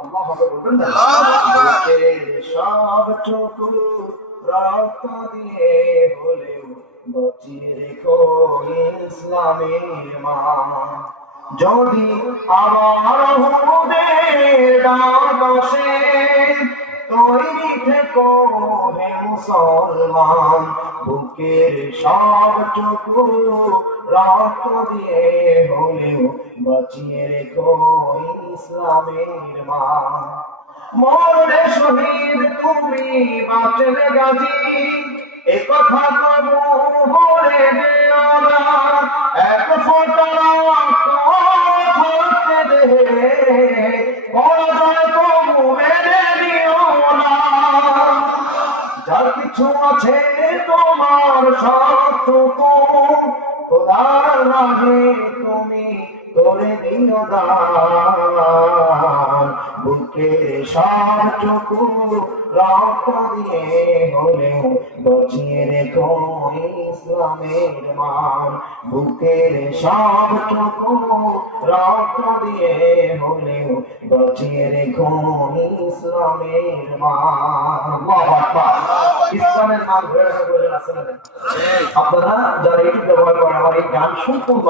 আল্লাহ হবে বলবেন না? সবটুকু রক্ত দিয়ে হলেও বাঁচিয়ে রেখো ইসলামের মান। যদি আমার হুদের ডাক আসে, তৈরি থেকো হে মুসলমান, বুকের সবটুকু রক্ত দিয়ে হলেও বাঁচিয়ে রেখো ইসলামের মান। মরণে শহীদ তুমি বাঁচলে গাজী, এ কথা কবু বলে যেও না। এক ফোঁটা রক্ত থাকতে দেহে পরাজয় কবু মেনে নিও না। যার কিছু আছে তোমার সবটুকু খোদার রাহে তুমি করে দিও দান। বুকের সবটুকু রক্ত দিয়ে হলেও বাঁচিয়ে রেখো ইসলামের মান। বুকের সবটুকু রক্ত দিয়ে হলেও বাঁচিয়ে রেখো ইসলামের মান। আল্লাহু আকবার। ইসলামের মান ধরে রাখার প্রয়োজন আছে না? আপনারা যারা ইউটিউব ব্যবহার করেন, আমার এই গান সম্পূর্ণ